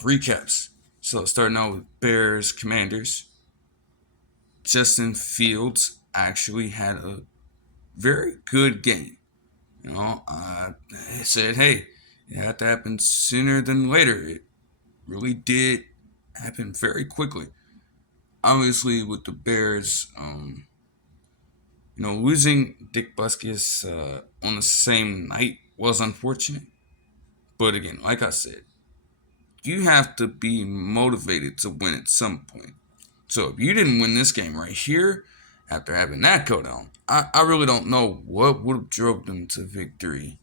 recaps. So starting out with Bears Commanders. Justin Fields actually had a very good game. I said, hey, it had to happen sooner than later. It really did happen very quickly. Obviously, with the Bears, losing Dick Buskis on the same night was unfortunate. But again, like I said, you have to be motivated to win at some point. So if you didn't win this game right here, after having that go down, I really don't know what would have drove them to victory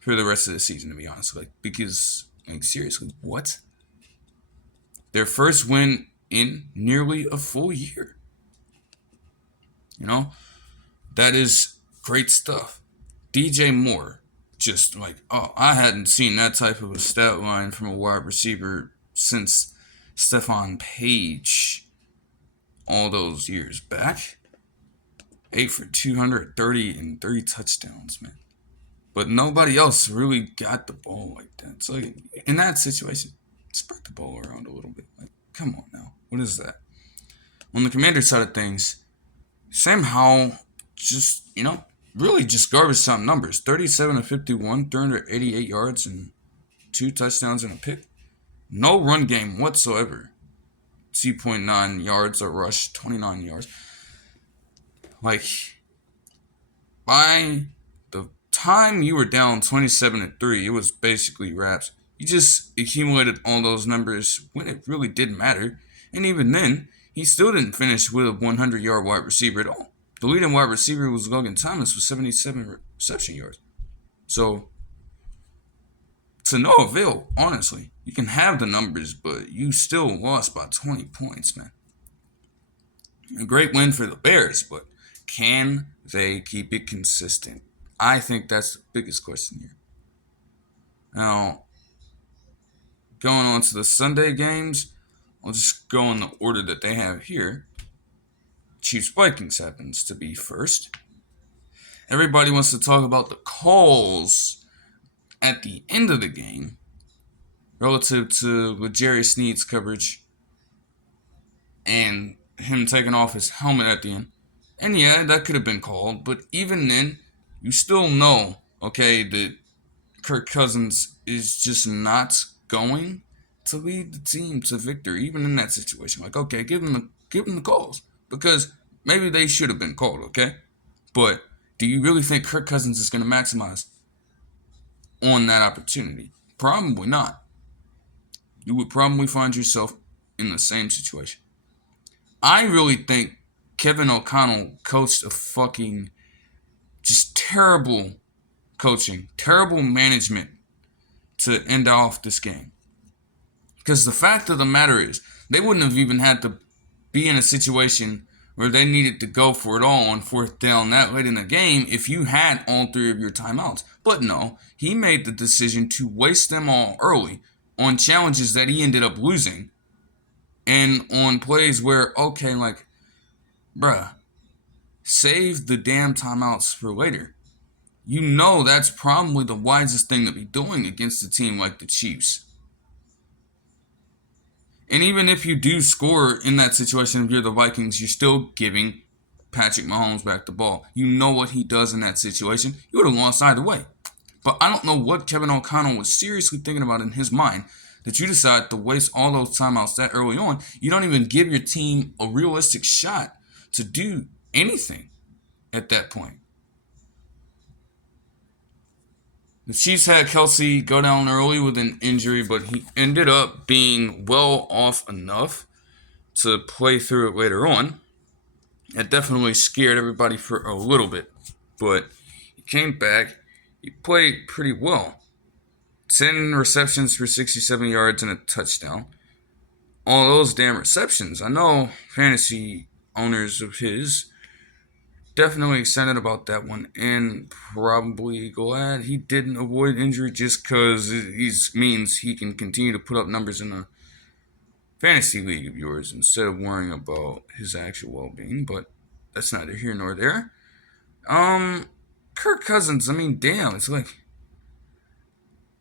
for the rest of the season, to be honest. Because seriously, what? Their first win in nearly a full year. That is great stuff. DJ Moore, just I hadn't seen that type of a stat line from a wide receiver since Stephon Page all those years back. 8 for 230 and 3 touchdowns, man. But nobody else really got the ball like that. So in that situation, spread the ball around a little bit. Come on now. What is that? On the Commander side of things, Sam Howell just, really just garbage time numbers. 37 of 51, 388 yards and 2 touchdowns and a pick. No run game whatsoever. 2.9 yards a rush, 29 yards. By the time you were down 27-3, it was basically wraps. You just accumulated all those numbers when it really didn't matter. And even then, he still didn't finish with a 100-yard wide receiver at all. The leading wide receiver was Logan Thomas with 77 reception yards. So, to no avail, honestly. You can have the numbers, but you still lost by 20 points, man. A great win for the Bears, but can they keep it consistent? I think that's the biggest question here. Now, going on to the Sunday games, I'll just go in the order that they have here. Chiefs-Vikings happens to be first. Everybody wants to talk about the calls at the end of the game relative to L'Jarius Sneed's coverage and him taking off his helmet at the end. And yeah, that could have been called, but even then, you still know, that Kirk Cousins is just not going to lead the team to victory, even in that situation. Give him the calls, because maybe they should have been called, okay? But do you really think Kirk Cousins is going to maximize on that opportunity? Probably not. You would probably find yourself in the same situation. I really think Kevin O'Connell coached a fucking just terrible coaching, terrible management to end off this game. Because the fact of the matter is, they wouldn't have even had to be in a situation where they needed to go for it all on fourth down that late in the game if you had all 3 of your timeouts. But no, he made the decision to waste them all early on challenges that he ended up losing. And on plays where, bruh, save the damn timeouts for later. You know that's probably the wisest thing to be doing against a team like the Chiefs. And even if you do score in that situation, if you're the Vikings, you're still giving Patrick Mahomes back the ball. You know what he does in that situation. You would have lost either way. But I don't know what Kevin O'Connell was seriously thinking about in his mind that you decide to waste all those timeouts that early on. You don't even give your team a realistic shot to do anything at that point. The Chiefs had Kelsey go down early with an injury, but he ended up being well off enough to play through it later on. That definitely scared everybody for a little bit, but he came back. He played pretty well. 10 receptions for 67 yards and a touchdown. All those damn receptions. I know fantasy owners of his definitely excited about that one and probably glad he didn't avoid injury just because it means he can continue to put up numbers in a fantasy league of yours instead of worrying about his actual well-being, but that's neither here nor there. Kirk Cousins, damn, it's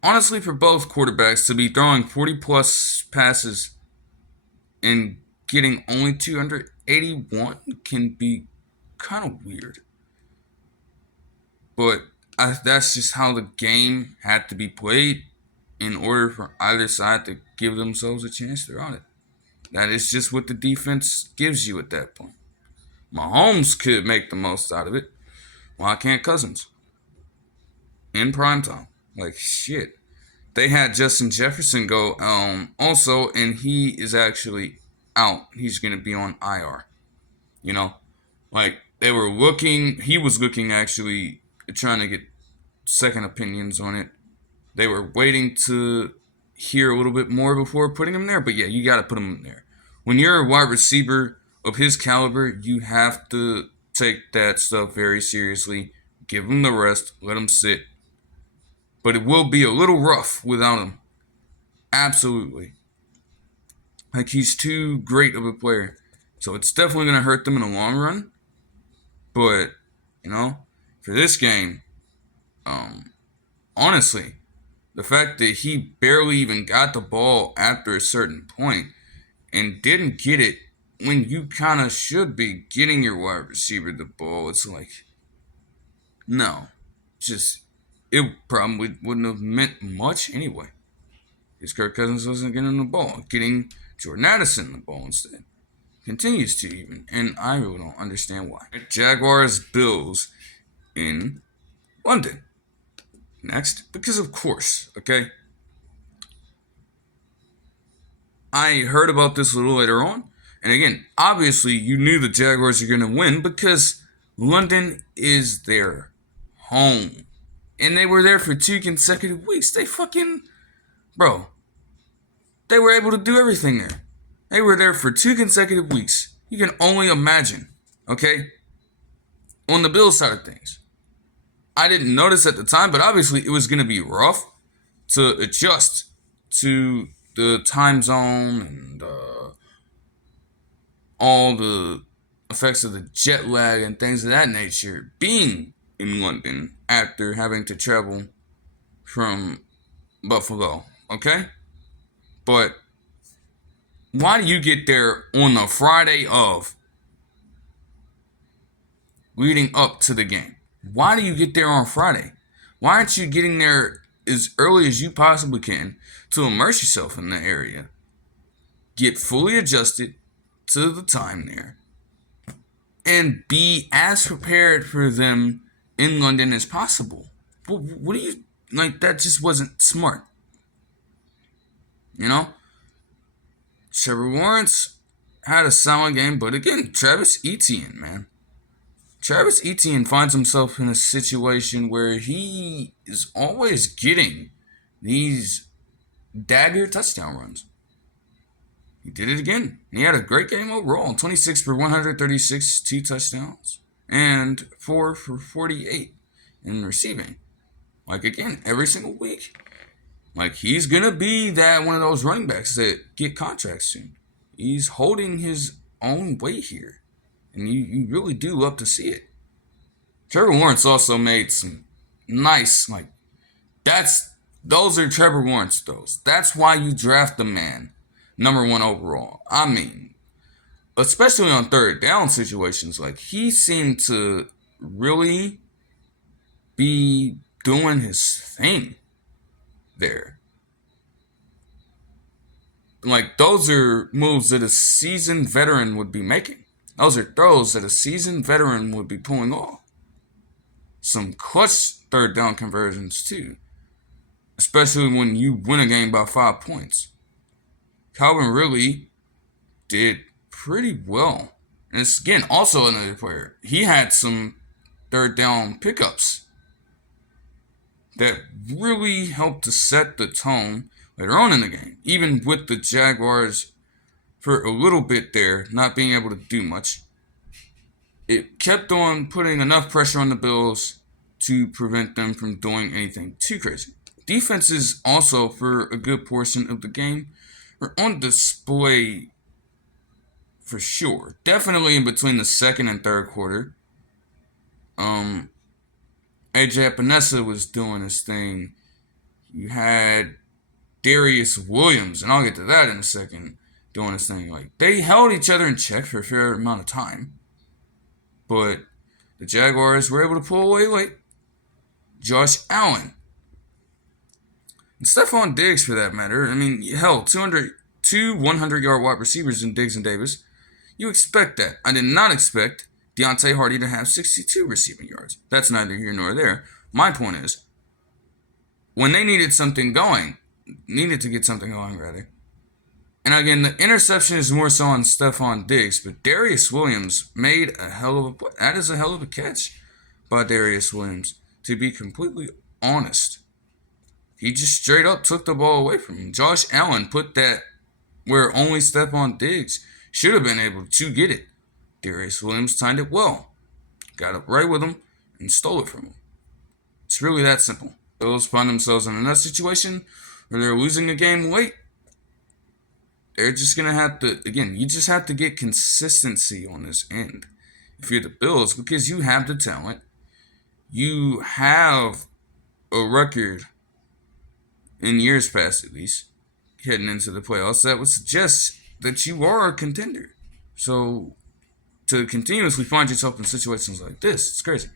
honestly, for both quarterbacks to be throwing 40 plus passes and getting only 281 can be kind of weird. But that's just how the game had to be played in order for either side to give themselves a chance throughout it. That is just what the defense gives you at that point. Mahomes could make the most out of it. Why can't Cousins? In prime time. Like, shit. They had Justin Jefferson go also, and he is actually out. He's going to be on IR. You know? Like, he was looking actually, trying to get second opinions on it. They were waiting to hear a little bit more before putting him there, but yeah, you got to put him in there. When you're a wide receiver of his caliber, you have to take that stuff very seriously. Give him the rest, let him sit. But it will be a little rough without him. Absolutely. Like, he's too great of a player. So it's definitely going to hurt them in the long run. But, for this game, honestly, the fact that he barely even got the ball after a certain point and didn't get it when you kind of should be getting your wide receiver the ball, it's like, no. It probably wouldn't have meant much anyway. Because Kirk Cousins wasn't getting the ball. Getting Jordan Addison the ball instead. Continues to even. And I really don't understand why. Jaguars Bills in London. Next. Because of course, okay? I heard about this a little later on. And again, obviously you knew the Jaguars are going to win because London is their home. And they were there for 2 consecutive weeks. They were able to do everything there. They were there for 2 consecutive weeks. You can only imagine, okay? On the Bills side of things. I didn't notice at the time, but obviously it was going to be rough to adjust to the time zone and all the effects of the jet lag and things of that nature being in London after having to travel from Buffalo, okay? But why do you get there on the Friday of leading up to the game? Why do you get there on Friday? Why aren't you getting there as early as you possibly can to immerse yourself in the area? Get fully adjusted to the time there and be as prepared for them in London as possible. What do you, like, that just wasn't smart. Trevor Lawrence had a solid game, but again, Travis Etienne, man. Travis Etienne finds himself in a situation where he is always getting these dagger touchdown runs. He did it again. He had a great game overall. 26 for 136, 2 touchdowns, and 4 for 48 in receiving. Like, again, every single week. Like, he's going to be one of those running backs that get contracts soon. He's holding his own weight here. And you really do love to see it. Trevor Lawrence also made some nice, those are Trevor Lawrence throws. That's why you draft the man number 1 overall. I mean, especially on third down situations, like, he seemed to really be doing his thing there. Like, those are moves that a seasoned veteran would be making. Those are throws that a seasoned veteran would be pulling off. Some clutch third down conversions too. Especially when you win a game by 5 points. Calvin really did pretty well. And it's, again, also another player. He had some third down pickups that really helped to set the tone later on in the game. Even with the Jaguars for a little bit there, not being able to do much, it kept on putting enough pressure on the Bills to prevent them from doing anything too crazy. Defenses also, for a good portion of the game, were on display for sure. Definitely in between the second and third quarter. AJ Epinesa was doing his thing. You had Darius Williams, and I'll get to that in a second, doing this thing. Like, they held each other in check for a fair amount of time, but the Jaguars were able to pull away late. Josh Allen and Stephon Diggs, for that matter. I mean, hell, two 100-yard wide receivers in Diggs and Davis. You expect that. I did not expect Deontay Hardy to have 62 receiving yards. That's neither here nor there. My point is, when they needed to get something going, rather. And again, the interception is more so on Stephon Diggs, but Darius Williams made a hell of a play. That is a hell of a catch by Darius Williams, to be completely honest. He just straight up took the ball away from him. Josh Allen put that where only Stephon Diggs should have been able to get it. Darius Williams timed it well. Got up right with him and stole it from him. It's really that simple. Bills find themselves in another situation where they're losing a game late. They're just going to have to, again, you just have to get consistency on this end. If you're the Bills, because you have the talent, you have a record in years past, at least, heading into the playoffs, that would suggest that you are a contender. So, to continuously find yourself in situations like this, it's crazy.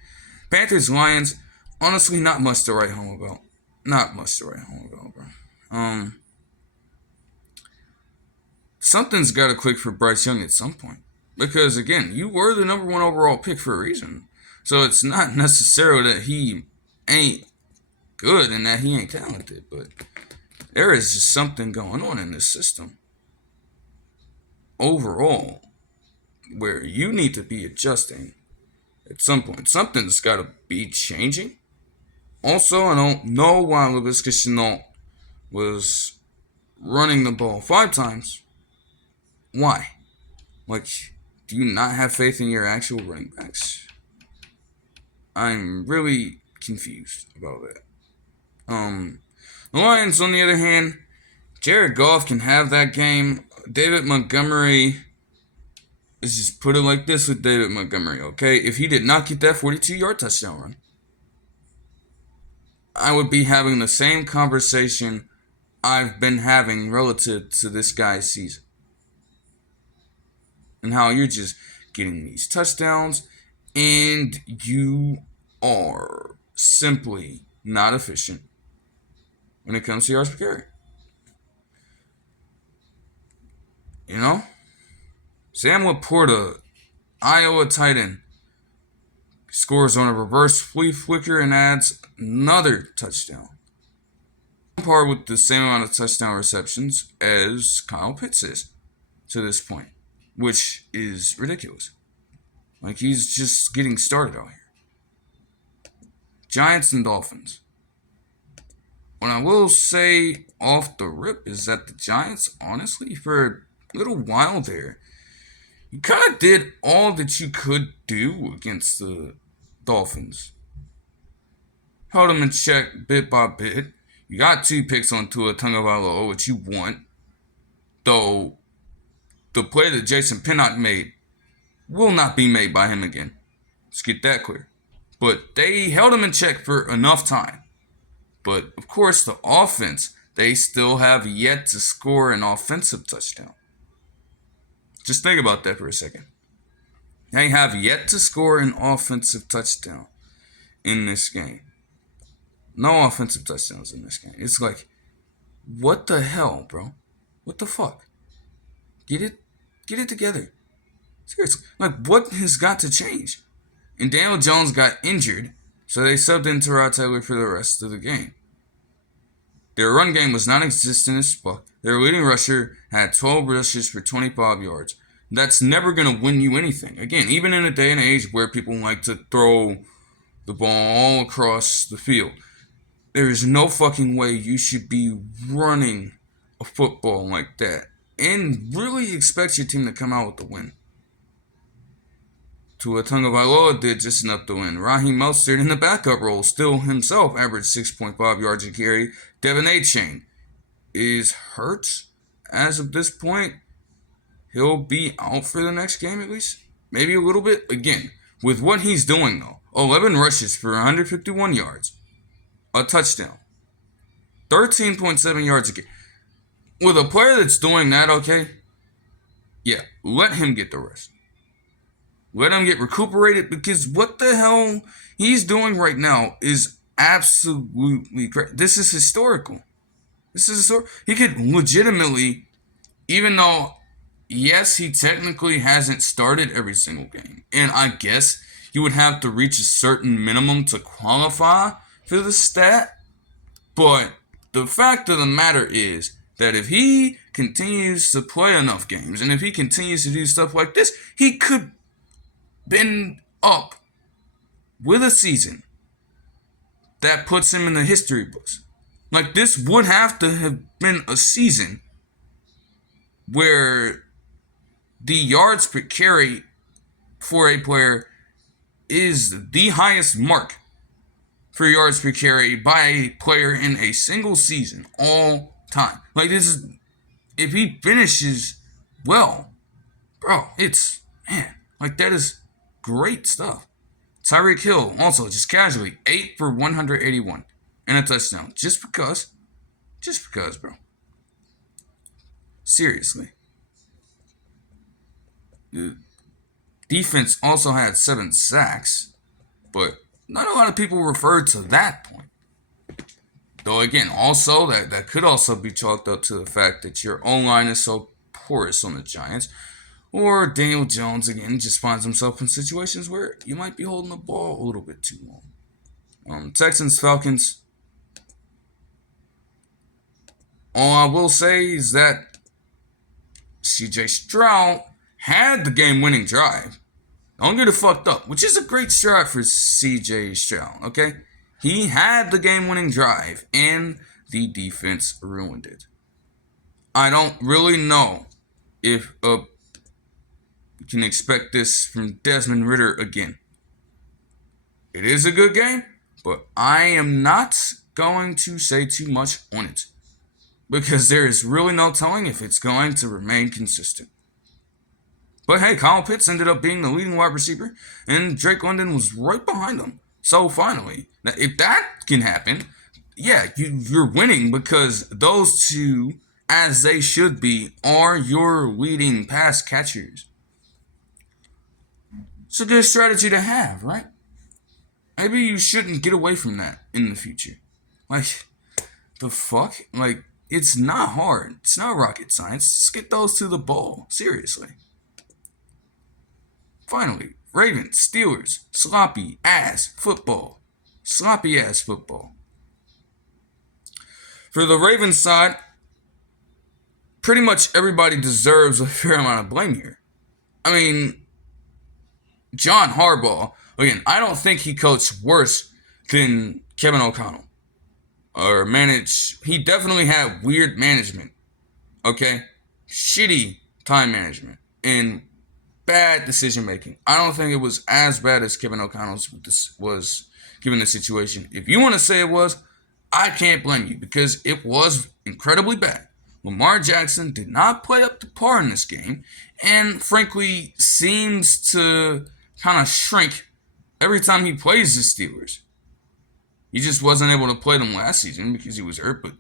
Panthers, Lions, honestly, not much to write home about. Not much to write home about, bro. Something's got to click for Bryce Young at some point. Because, again, you were the number 1 overall pick for a reason. So it's not necessarily that he ain't good and that he ain't talented, but there is just something going on in this system overall where you need to be adjusting at some point. Something's got to be changing. Also, I don't know why Laviska Shenault was running the ball 5 times. Why? Like, do you not have faith in your actual running backs? I'm really confused about that. The Lions, on the other hand, Jared Goff can have that game. David Montgomery, let's just put it like this with David Montgomery, okay? If he did not get that 42-yard touchdown run, I would be having the same conversation I've been having relative to this guy's season. And how you're just getting these touchdowns and you are simply not efficient when it comes to yards per carry. You know? Sam Laporta, Iowa tight end, scores on a reverse flea flicker and adds another touchdown. On par with the same amount of touchdown receptions as Kyle Pitts is to this point, which is ridiculous. Like, he's just getting started out here. Giants and Dolphins. What I will say off the rip is that the Giants, honestly, for a little while there, you kind of did all that you could do against the Dolphins. Held them in check bit by bit. You got 2 picks on Tua Tagovailoa, which you want. Though, the play that Jason Pinnock made will not be made by him again. Let's get that clear. But they held him in check for enough time. But, of course, the offense, they still have yet to score an offensive touchdown. Just think about that for a second. They have yet to score an offensive touchdown in this game. No offensive touchdowns in this game. It's like, what the hell, bro? What the fuck? Get it together. Seriously. Like, what has got to change? And Daniel Jones got injured, so they subbed in Tyrod Taylor for the rest of the game. Their run game was non-existent as fuck. Their leading rusher had 12 rushes for 25 yards. That's never going to win you anything. Again, even in a day and age where people like to throw the ball all across the field, there is no fucking way you should be running a football like that and really expect your team to come out with the win. Tua Tagovailoa did just enough to win. Raheem Mostert in the backup role still himself averaged 6.5 yards a carry. Devin Achane is hurt as of this point. He'll be out for the next game at least. Maybe a little bit. Again, with what he's doing though. 11 rushes for 151 yards. A touchdown. 13.7 yards a game. With a player that's doing that, okay, yeah, let him get the rest. Let him get recuperated, because what the hell he's doing right now is absolutely crazy. This is historical. He could legitimately, even though, yes, he technically hasn't started every single game, and I guess you would have to reach a certain minimum to qualify for the stat, but the fact of the matter is that if he continues to play enough games, and if he continues to do stuff like this, he could been up with a season that puts him in the history books. Like, this would have to have been a season where the yards per carry for a player is the highest mark for yards per carry by a player in a single season all time. Like, this is, if he finishes well, bro, it's, man, like, that is great stuff. Tyreek Hill also just casually 8 for 181 and a touchdown. Just because, bro. Seriously. The defense also had 7 sacks, but not a lot of people referred to that point. Though again, also that could also be chalked up to the fact that your O-line is so porous on the Giants. Or Daniel Jones, again, just finds himself in situations where you might be holding the ball a little bit too long. Texans, Falcons. All I will say is that CJ Stroud had the game-winning drive. Don't get it fucked up, which is a great start for CJ Stroud, okay? He had the game-winning drive, and the defense ruined it. I don't really know if you can expect this from Desmond Ridder again. It is a good game, but I am not going to say too much on it, because there is really no telling if it's going to remain consistent. But hey, Kyle Pitts ended up being the leading wide receiver, and Drake London was right behind him. So finally, if that can happen, yeah, you're winning, because those two, as they should be, are your leading pass catchers. It's a good strategy to have, right? Maybe you shouldn't get away from that in the future. Like, the fuck? Like, it's not hard. It's not rocket science. Just get those to the ball. Seriously. Finally, Ravens, Steelers, sloppy ass football. Sloppy ass football. For the Ravens side, pretty much everybody deserves a fair amount of blame here. I mean, John Harbaugh, again, I don't think he coached worse than Kevin O'Connell. He definitely had weird management. Okay? Shitty time management. And bad decision making. I don't think it was as bad as Kevin O'Connell's was given the situation. If you want to say it was, I can't blame you, because it was incredibly bad. Lamar Jackson did not play up to par in this game, and frankly seems to kind of shrink every time he plays the Steelers. He just wasn't able to play them last season because he was hurt, but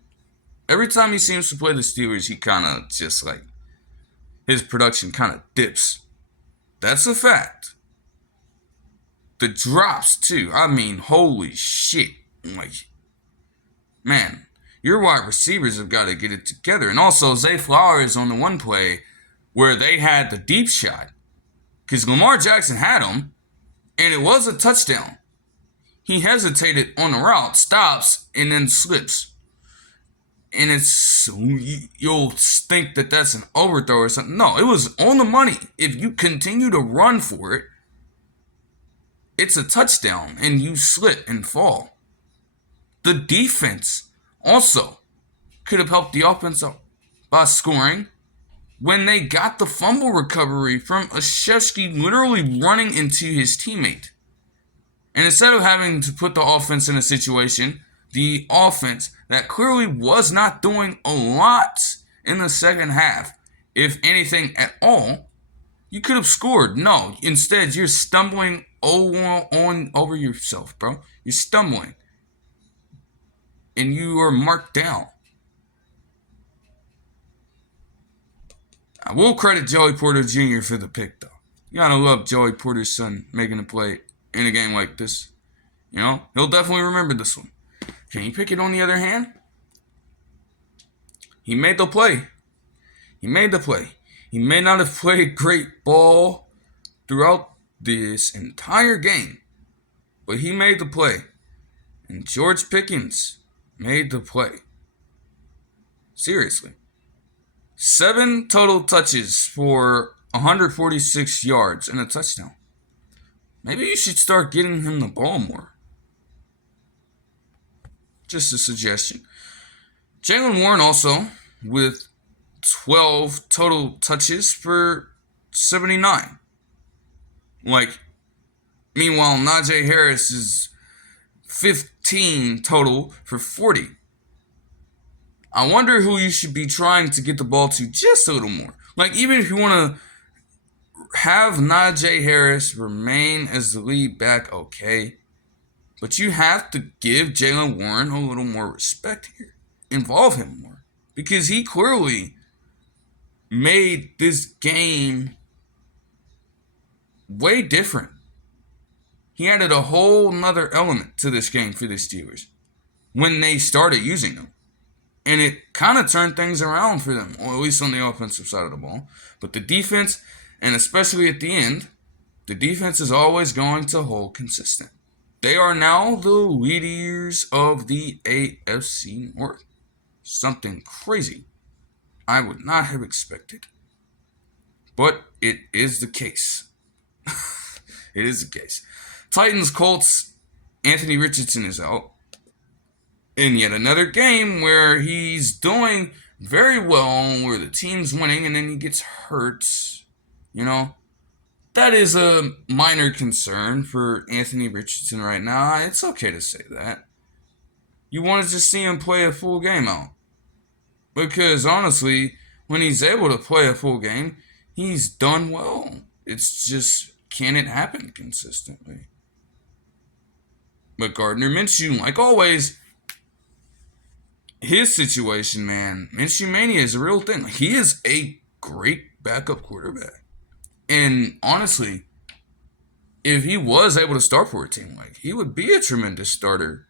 every time he seems to play the Steelers, he kind of just like, his production kind of dips. That's a fact. The drops too. I mean, holy shit. Like, man, your wide receivers have got to get it together. And also, Zay Flowers on the one play where they had the deep shot, because Lamar Jackson had him, and it was a touchdown. He hesitated on the route, stops, and then slips. And you'll think that that's an overthrow or something. No, it was on the money. If you continue to run for it, it's a touchdown, and you slip and fall. The defense also could have helped the offense out by scoring when they got the fumble recovery from Ashevsky literally running into his teammate. And instead of having to put the offense in a situation, the offense that clearly was not doing a lot in the second half, if anything at all, you could have scored. No, instead you're stumbling on over yourself, bro. You're stumbling. and you are marked down. I will credit Joey Porter Jr. for the pick, though. You gotta love Joey Porter's son making a play in a game like this. You know, he'll definitely remember this one. Kenny Pickett, on the other hand, he made the play. He made the play. He may not have played great ball throughout this entire game, but he made the play. And George Pickens made the play. Seriously. 7 total touches for 146 yards and a touchdown. Maybe you should start getting him the ball more. Just a suggestion. Jalen Warren also with 12 total touches for 79. Meanwhile, Najee Harris is 15 total for 40. I wonder who you should be trying to get the ball to just a little more. Even if you want to have Najee Harris remain as the lead back, okay. But you have to give Jalen Warren a little more respect here. Involve him more. Because he clearly made this game way different. He added a whole nother element to this game for the Steelers when they started using him. And it kind of turned things around for them, or at least on the offensive side of the ball. But the defense, and especially at the end, the defense is always going to hold consistent. They are now the leaders of the AFC North. Something crazy I would not have expected. But it is the case. It is the case. Titans, Colts, Anthony Richardson is out. In yet another game where he's doing very well, where the team's winning, and then he gets hurt. That is a minor concern for Anthony Richardson right now. It's okay to say that. You wanted to see him play a full game out. Because honestly, when he's able to play a full game, he's done well. It's just, can it happen consistently? But Gardner Minshew, like always, his situation, man, Minshew Mania is a real thing. He is a great backup quarterback. And honestly, if he was able to start for a team, he would be a tremendous starter.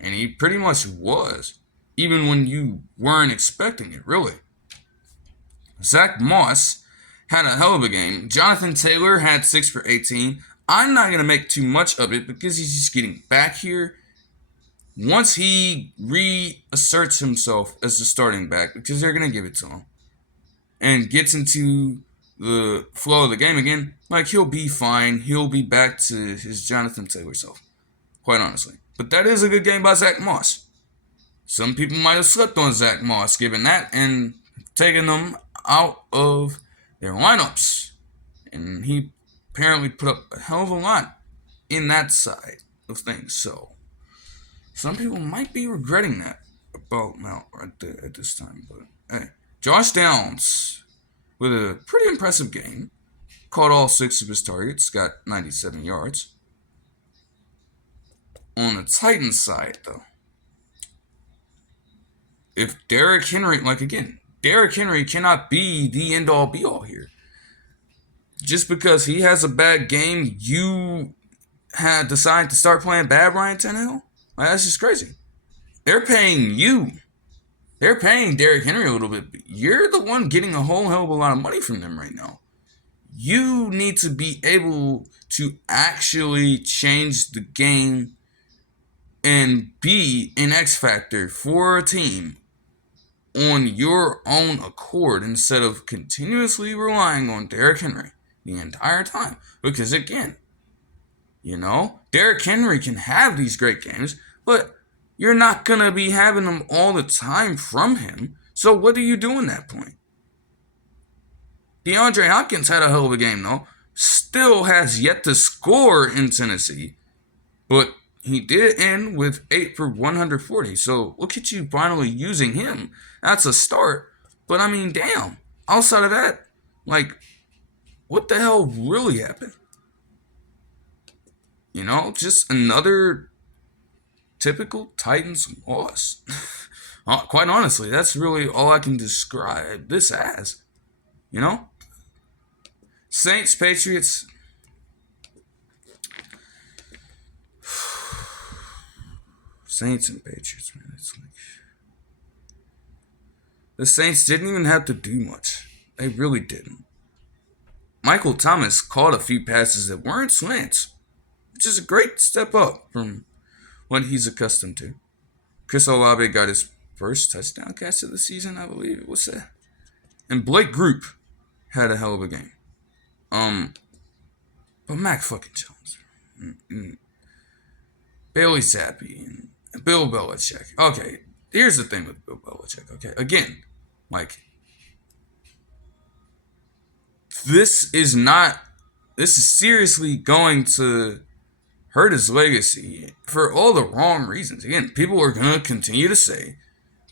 And he pretty much was. Even when you weren't expecting it, really. Zack Moss had a hell of a game. Jonathan Taylor had 6 for 18. I'm not going to make too much of it because he's just getting back here. Once he reasserts himself as the starting back, because they're going to give it to him, and gets into the flow of the game again, he'll be fine. He'll be back to his Jonathan Taylor self, quite honestly. But that is a good game by Zack Moss. Some people might have slept on Zack Moss, given that, and taken them out of their lineups. And he apparently put up a hell of a lot in that side of things. So some people might be regretting that about Mount at this time. But hey, Josh Downs with a pretty impressive game. Caught all 6 of his targets. Got 97 yards. On the Titans side, though, if Derrick Henry, Derrick Henry cannot be the end-all be-all here. Just because he has a bad game, you had decided to start playing bad Ryan Tannehill? That's just crazy. They're paying you. They're paying Derrick Henry a little bit, but you're the one getting a whole hell of a lot of money from them right now. You need to be able to actually change the game and be an X factor for a team on your own accord instead of continuously relying on Derrick Henry the entire time. Because again, Derrick Henry can have these great games, but you're not going to be having them all the time from him. So what do you do in that point? DeAndre Hopkins had a hell of a game, though. Still has yet to score in Tennessee. But he did end with 8 for 140. So look at you finally using him. That's a start. But I mean, damn. Outside of that, what the hell really happened? Just another Typical Titans loss. Quite honestly, that's really all I can describe this as. You know? Saints, Patriots. Saints and Patriots, man. It's like the Saints didn't even have to do much. They really didn't. Michael Thomas caught a few passes that weren't slants, which is a great step up from what he's accustomed to. Chris Olave got his first touchdown catch of the season, I believe it was that. And Blake Group had a hell of a game. But Mac fucking Jones and Bailey Zappi and Bill Belichick. Okay, here's the thing with Bill Belichick. Okay, again, like this is seriously going to hurt his legacy for all the wrong reasons. Again, people are going to continue to say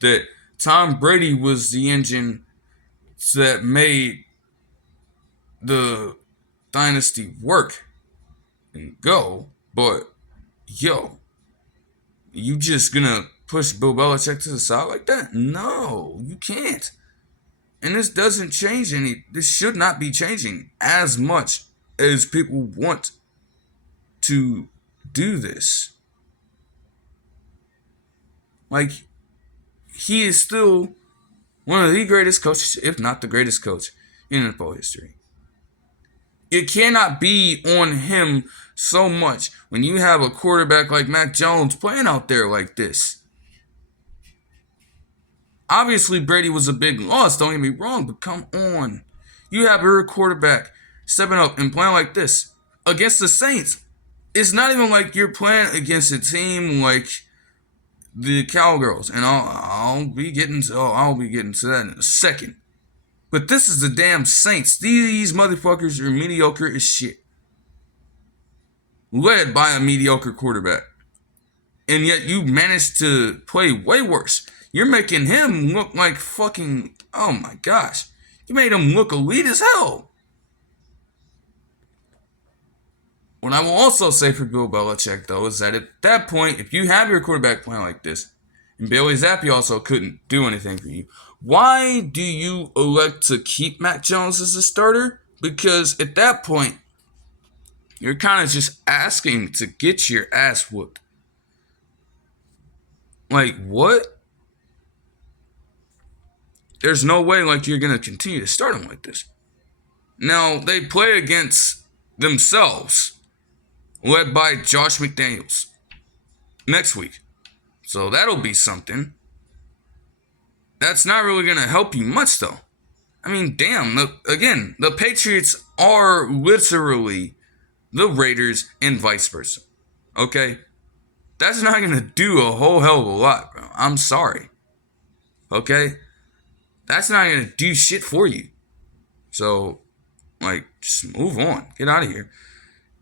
that Tom Brady was the engine that made the dynasty work and go, but yo, you just gonna push Bill Belichick to the side like that? No, you can't. And this doesn't change this should not be changing as much as people want to do this. Like, he is still one of the greatest coaches, if not the greatest coach in NFL history. It cannot be on him so much when you have a quarterback like Mac Jones playing out there like this. Obviously, Brady was a big loss, don't get me wrong, but come on. You have your quarterback stepping up and playing like this against the Saints. It's not even like you're playing against a team like the Cowgirls, and I'll be getting to that in a second. But this is the damn Saints. These motherfuckers are mediocre as shit. Led by a mediocre quarterback. And yet you managed to play way worse. You're making him look like fucking, oh my gosh. You made him look elite as hell. What I will also say for Bill Belichick, though, is that at that point, if you have your quarterback playing like this, and Bailey Zappi also couldn't do anything for you, why do you elect to keep Mac Jones as a starter? Because at that point, you're kind of just asking to get your ass whooped. Like, what? There's no way like you're going to continue to start him like this. Now, they play against themselves, led by Josh McDaniels, next week. So that'll be something. That's not really going to help you much, though. I mean, damn, the Patriots are literally the Raiders and vice versa. Okay? That's not going to do a whole hell of a lot, bro. I'm sorry. Okay? That's not going to do shit for you. So, like, just move on. Get out of here.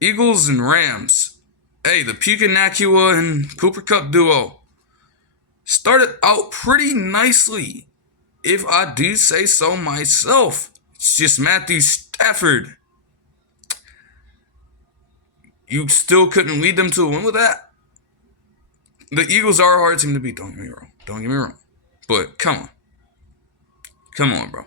Eagles and Rams. Hey, the Puka Nacua and Kupp duo started out pretty nicely, if I do say so myself. It's just Matthew Stafford. You still couldn't lead them to a win with that? The Eagles are a hard team to beat, don't get me wrong. But come on. Come on, bro.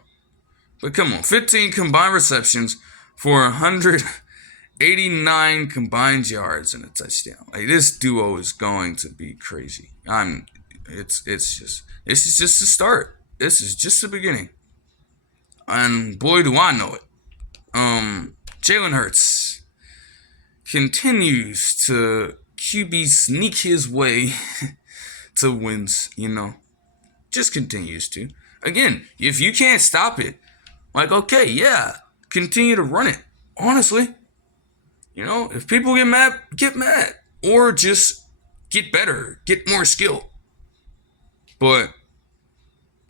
But come on. 15 combined receptions for 189 combined yards and a touchdown. Like, this duo is going to be crazy. It's just a start. This is just the beginning. And boy, do I know it. Jalen Hurts continues to QB sneak his way to wins, Just continues to. Again, if you can't stop it, like, okay, yeah, continue to run it. Honestly, if people get mad. Or just get better, get more skill. But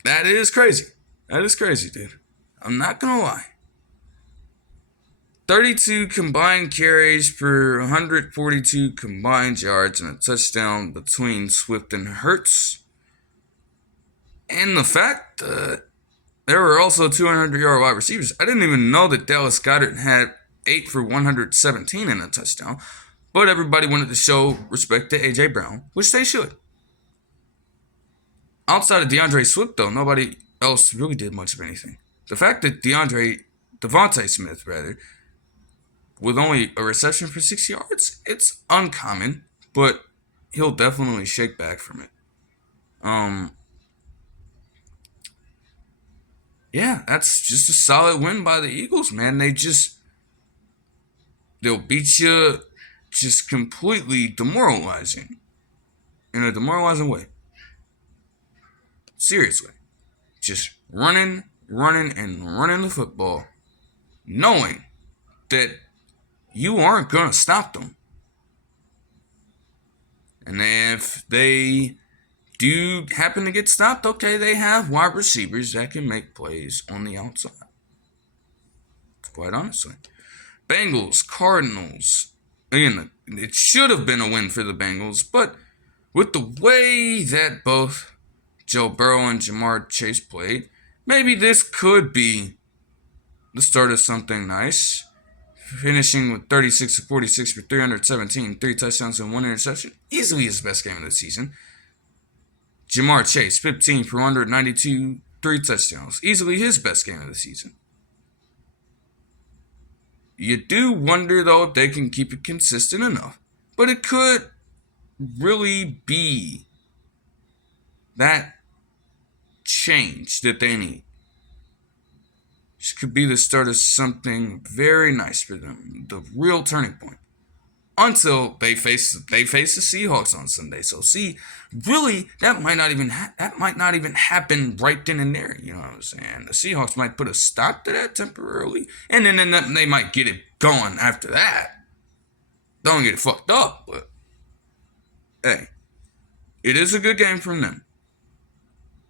that is crazy. That is crazy, dude. I'm not going to lie. 32 combined carries for 142 combined yards and a touchdown between Swift and Hurts. And the fact that there were also 200-yard wide receivers. I didn't even know that Dallas Goedert had 8 for 117 and a touchdown. But everybody wanted to show respect to A.J. Brown, which they should. Outside of DeAndre Swift, though, nobody else really did much of anything. The fact that Devontae Smith, with only a reception for 6 yards, it's uncommon, but he'll definitely shake back from it. Yeah, that's just a solid win by the Eagles, man. They'll beat you just completely demoralizing. In a demoralizing way. Seriously. Just running the football, knowing that you aren't going to stop them. And if they do happen to get stopped, okay, they have wide receivers that can make plays on the outside. Quite honestly. Bengals, Cardinals. Again, it should have been a win for the Bengals, but with the way that both Joe Burrow and Jamar Chase played, maybe this could be the start of something nice. Finishing with 36-46 for 317, 3 touchdowns and 1 interception. Easily his best game of the season. Jamar Chase, 15 for 192, 3 touchdowns. Easily his best game of the season. You do wonder, though, if they can keep it consistent enough. But it could really be that change that they need. This could be the start of something very nice for them. The real turning point. Until they face the Seahawks on Sunday. So really, that might not even happen right then and there. You know what I'm saying? The Seahawks might put a stop to that temporarily, and then they might get it going after that. Don't get it fucked up, but hey, it is a good game from them.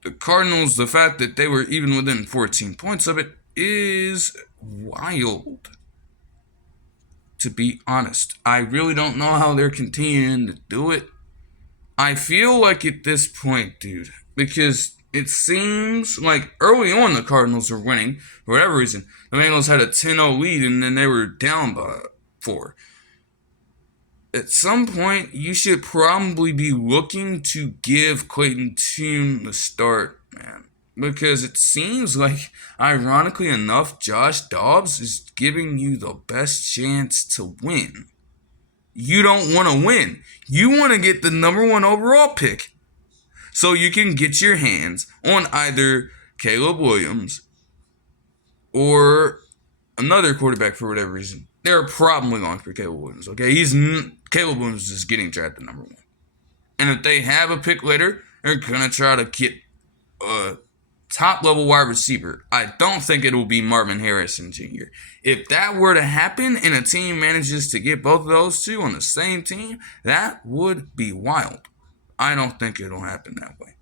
The Cardinals, the fact that they were even within 14 points of it is wild. To be honest, I really don't know how they're continuing to do it. I feel like at this point, dude, because it seems like early on the Cardinals were winning for whatever reason. The Bengals had a 10-0 lead and then they were down by 4. At some point, you should probably be looking to give Clayton Tune the start, man. Because it seems like, ironically enough, Josh Dobbs is giving you the best chance to win. You don't want to win. You want to get the number 1 overall pick. So you can get your hands on either Caleb Williams or another quarterback for whatever reason. They're probably going for Caleb Williams, okay? Caleb Williams is getting drafted number 1. And if they have a pick later, they're going to try to get a top-level wide receiver. I don't think it will be Marvin Harrison Jr. If that were to happen and a team manages to get both of those two on the same team, that would be wild. I don't think it'll happen that way.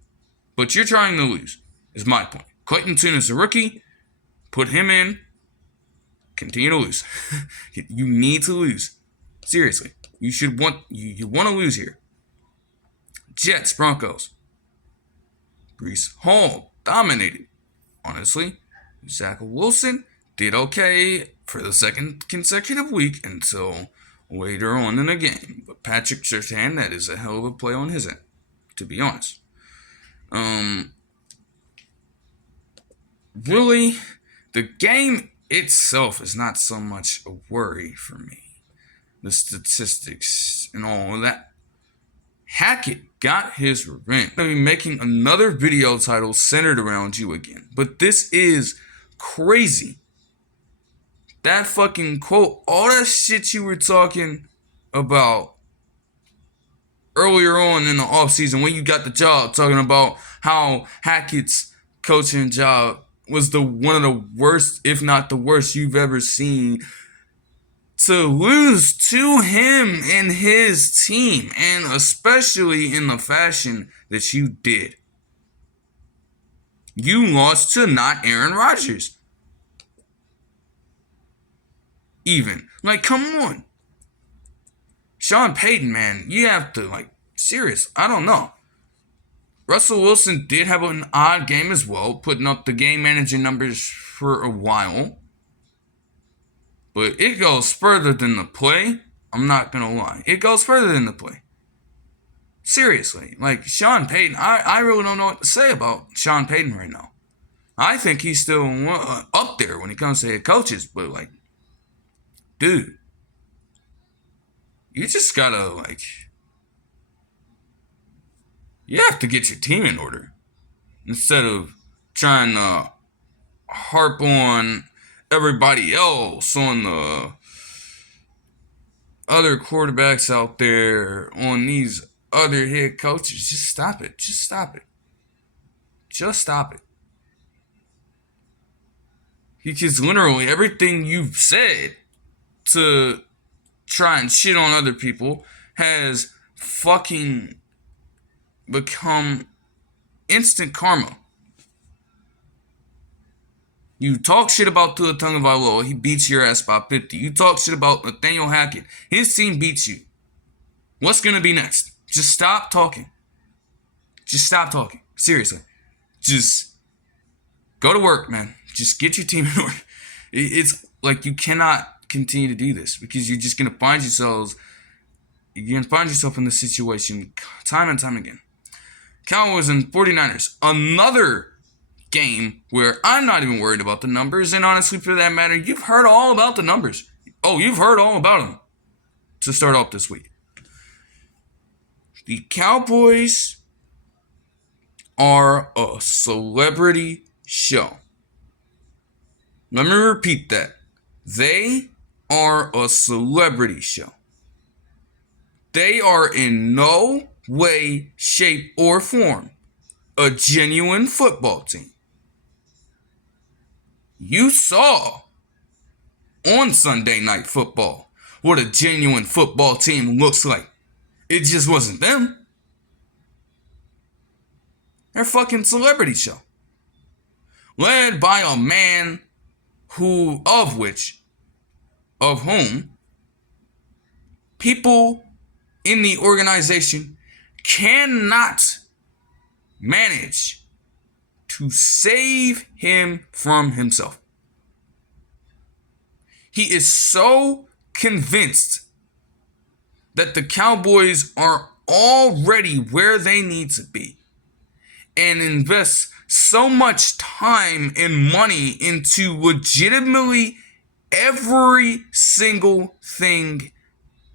But you're trying to lose, is my point. Clayton Tune is a rookie. Put him in. Continue to lose. You need to lose. Seriously. You want to lose here. Jets, Broncos. Breece Hall dominated. Honestly, Zach Wilson did okay for the second consecutive week until later on in the game. But Patrick Surtain, that is a hell of a play on his end, to be honest. Really, the game itself is not so much a worry for me. The statistics and all of that. Hackett got his revenge. I'm going to be making another video title centered around you again. But this is crazy. That fucking quote, all that shit you were talking about earlier on in the offseason when you got the job, talking about how Hackett's coaching job was one of the worst, if not the worst, you've ever seen. To lose to him and his team, and especially in the fashion that you did. You lost to not Aaron Rodgers. Even. Like, come on. Sean Payton, man, you have to, serious. I don't know. Russell Wilson did have an odd game as well, putting up the game manager numbers for a while. But it goes further than the play. I'm not going to lie. It goes further than the play. Seriously. Like, Sean Payton, I really don't know what to say about Sean Payton right now. I think he's still up there when it comes to head coaches, but, like, dude, you just gotta, like, you have to get your team in order instead of trying to harp on everybody else, on the other quarterbacks out there, on these other head coaches. Just stop it. Just stop it. Just stop it. Because literally everything you've said to try and shit on other people has fucking become instant karma. You talk shit about Tua Tagovailoa, he beats your ass by 50. You talk shit about Nathaniel Hackett, his team beats you. What's going to be next? Just stop talking. Just stop talking. Seriously. Just go to work, man. Just get your team in order. It's like you cannot continue to do this because you're just going to find yourself in this situation time and time again. Cowgirls and 49ers. Another game where I'm not even worried about the numbers, and honestly, for that matter, you've heard all about the numbers. Oh, you've heard all about them to start off this week. The Cowboys are a celebrity show. Let me repeat that. They are a celebrity show. They are in no way, shape, or form a genuine football team. You saw on Sunday Night Football what a genuine football team looks like. It just wasn't them. They're a fucking celebrity show. Led by a man of whom people in the organization cannot manage to save him from himself. He is so convinced that the Cowboys are already where they need to be and invests so much time and money into legitimately every single thing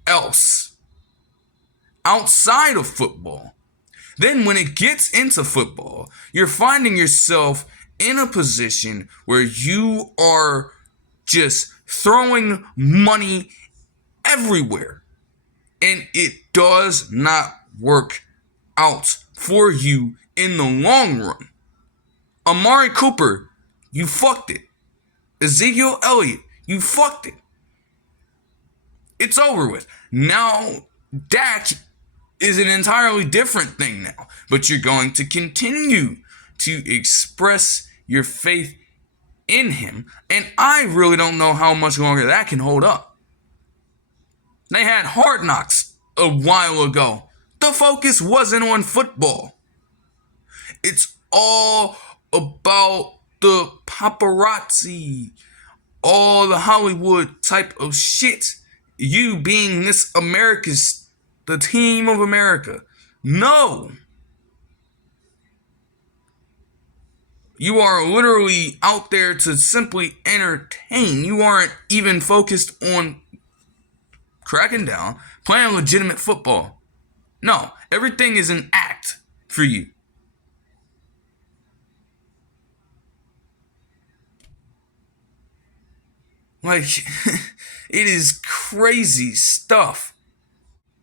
else outside of football. Then when it gets into football, you're finding yourself in a position where you are just throwing money everywhere. And it does not work out for you in the long run. Amari Cooper, you fucked it. Ezekiel Elliott, you fucked it. It's over with. Now, Dak is an entirely different thing now. But you're going to continue to express your faith in him. And I really don't know how much longer that can hold up. They had Hard Knocks a while ago. The focus wasn't on football. It's all about the paparazzi, all the Hollywood type of shit. You being the team of America. No. You are literally out there to simply entertain. You aren't even focused on cracking down, playing legitimate football. No, everything is an act for you. Like, it is crazy stuff.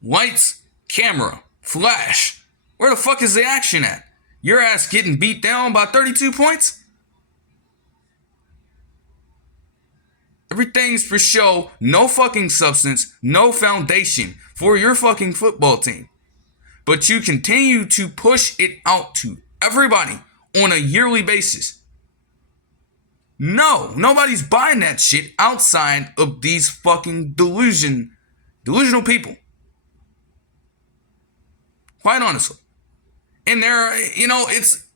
Lights, camera, flash. Where the fuck is the action at? Your ass getting beat down by 32 points? Everything's for show, no fucking substance, no foundation for your fucking football team. But you continue to push it out to everybody on a yearly basis. No, nobody's buying that shit outside of these fucking delusional people. Quite honestly. And it's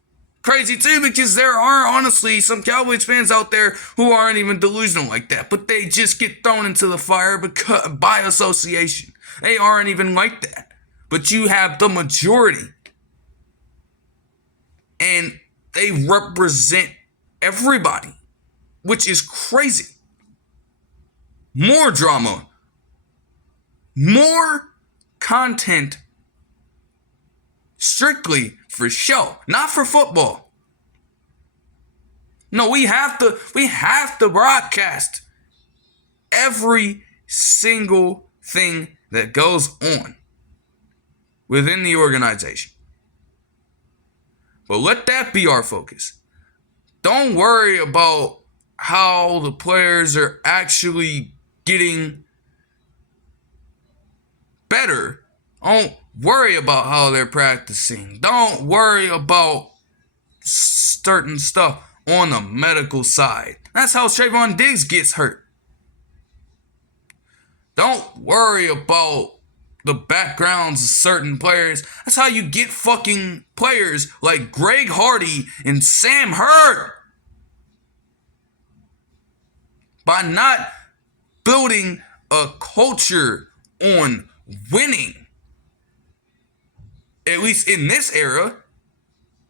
crazy too, because there are honestly some Cowboys fans out there who aren't even delusional like that, but they just get thrown into the fire by association. They aren't even like that. But you have the majority, and they represent everybody, which is crazy. More drama, more content, strictly for show, not for football. No, we have to broadcast every single thing that goes on within the organization. But let that be our focus. Don't worry about how the players are actually getting better. Don't worry about how they're practicing. Don't worry about certain stuff on the medical side. That's how Trayvon Diggs gets hurt. Don't worry about the backgrounds of certain players. That's how you get fucking players like Greg Hardy and Sam Hurd. By not building a culture on winning. At least in this era.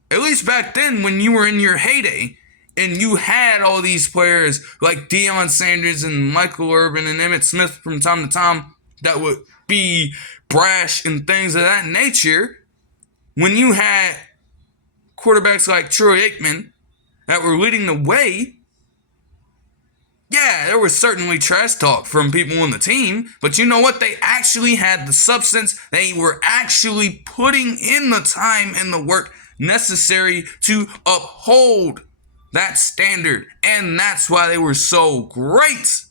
At least back then when you were in your heyday and you had all these players like Deion Sanders and Michael Irvin and Emmitt Smith from time to time that would be brash and things of that nature. When you had quarterbacks like Troy Aikman that were leading the way, yeah, there was certainly trash talk from people on the team, but you know what? They actually had the substance. They were actually putting in the time and the work necessary to uphold that standard, and that's why they were so great.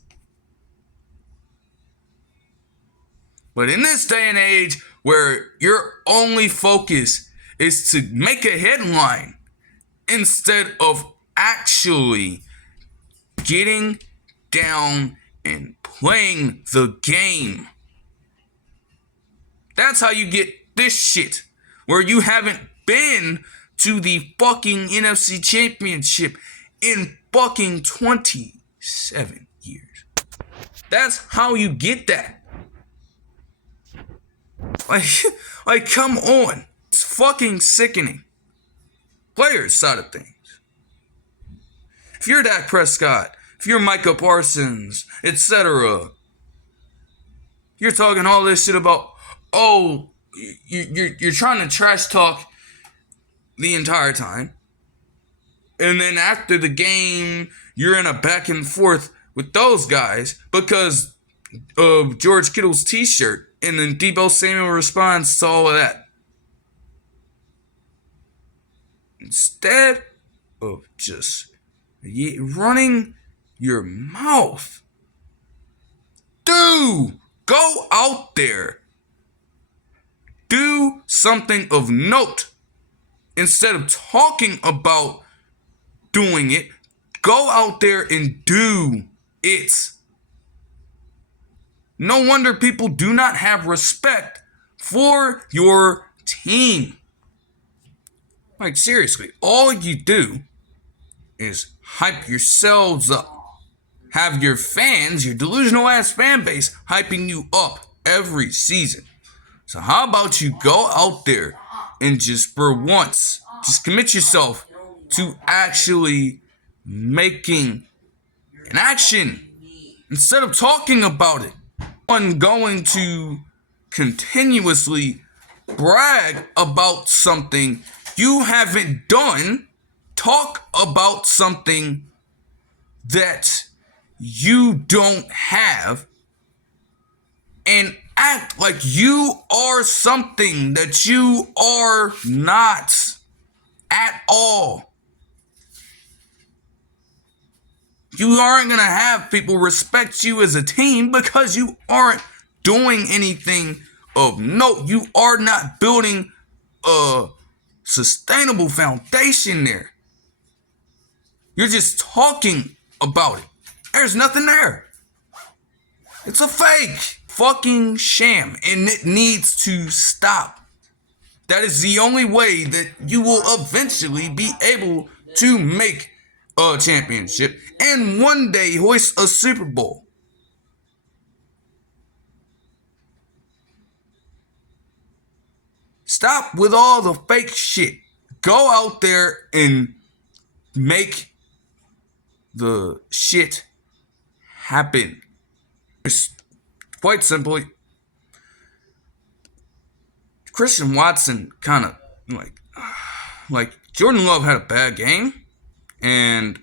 But in this day and age where your only focus is to make a headline instead of actually getting down and playing the game, that's how you get this shit, where you haven't been to the fucking NFC Championship in fucking 27 years. That's how you get that. Like, come on. It's fucking sickening. Players side of things. If you're Dak Prescott, if you're Micah Parsons, etc., you're talking all this shit about, oh, you're trying to trash talk the entire time. And then after the game, you're in a back and forth with those guys because of George Kittle's t-shirt. And then Deebo Samuel responds to all of that. Instead of just running your mouth, go out there. Do something of note. Instead of talking about doing it, go out there and do it. No wonder people do not have respect for your team. Like, seriously, all you do is hype yourselves up. Have your fans, your delusional ass fan base, hyping you up every season. So how about you go out there and just for once, just commit yourself to actually making an action instead of talking about it. I'm going to continuously brag about something you haven't done. Talk about something that you don't have and act like you are something that you are not at all. You aren't going to have people respect you as a team because you aren't doing anything of note. You are not building a sustainable foundation there. You're just talking about it. There's nothing there. It's a fake fucking sham, and it needs to stop. That is the only way that you will eventually be able to make a championship and one day hoist a Super Bowl. Stop with all the fake shit. Go out there and make the shit happen. It's quite simply, Christian Watson kind of like Jordan Love had a bad game, and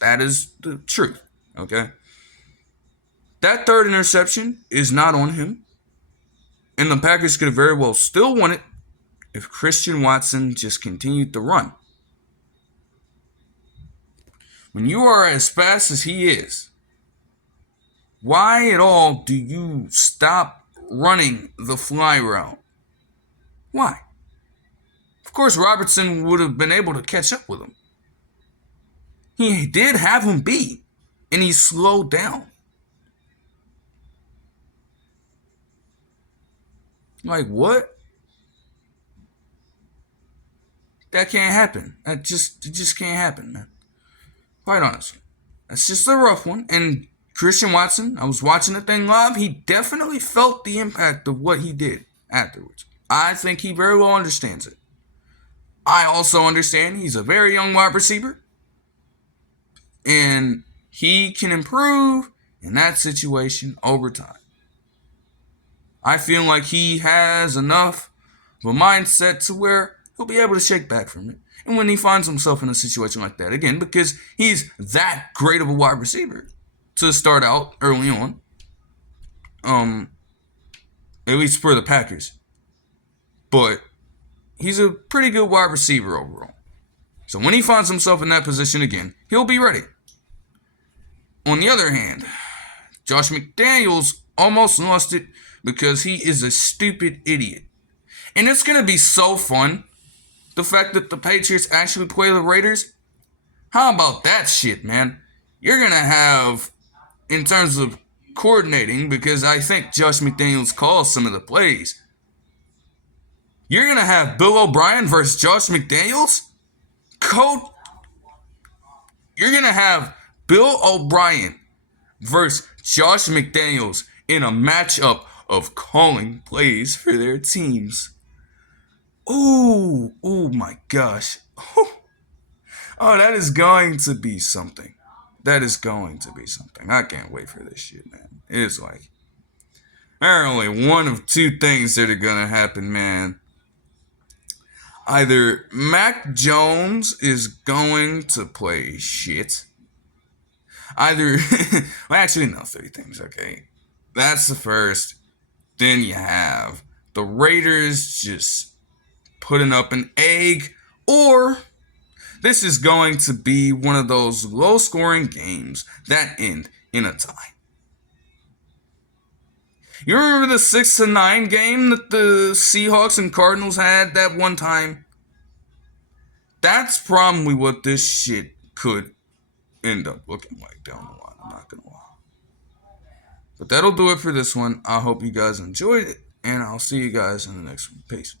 that is the truth. Okay, that third interception is not on him, and the Packers could have very well still won it if Christian Watson just continued to run. When you are as fast as he is, why at all do you stop running the fly route? Why? Of course, Robertson would have been able to catch up with him. He did have him beat, and he slowed down. Like, what? That can't happen. It just can't happen, man. Quite honestly. That's just a rough one. And Christian Watson, I was watching the thing live, he definitely felt the impact of what he did afterwards. I think he very well understands it. I also understand he's a very young wide receiver, and he can improve in that situation over time. I feel like he has enough of a mindset to where he'll be able to shake back from it. And when he finds himself in a situation like that, again, because he's that great of a wide receiver to start out early on, at least for the Packers. But he's a pretty good wide receiver overall. So when he finds himself in that position again, he'll be ready. On the other hand, Josh McDaniels almost lost it because he is a stupid idiot. And it's going to be so fun, the fact that the Patriots actually play the Raiders. How about that shit, man? You're going to have, in terms of coordinating, because I think Josh McDaniels calls some of the plays, you're going to have Bill O'Brien versus Josh McDaniels? You're going to have Bill O'Brien versus Josh McDaniels in a matchup of calling plays for their teams. Ooh, oh my gosh. Oh, that is going to be something. That is going to be something. I can't wait for this shit, man. It's like, there are only one of two things that are going to happen, man. Either Mac Jones is going to play shit. Well, actually, no, 3 things, okay? That's the first. Then you have the Raiders just putting up an egg, or this is going to be one of those low-scoring games that end in a tie. You remember the 6-9 game that the Seahawks and Cardinals had that one time? That's probably what this shit could end up looking like down the line. I'm not going to lie. But that'll do it for this one. I hope you guys enjoyed it, and I'll see you guys in the next one. Peace.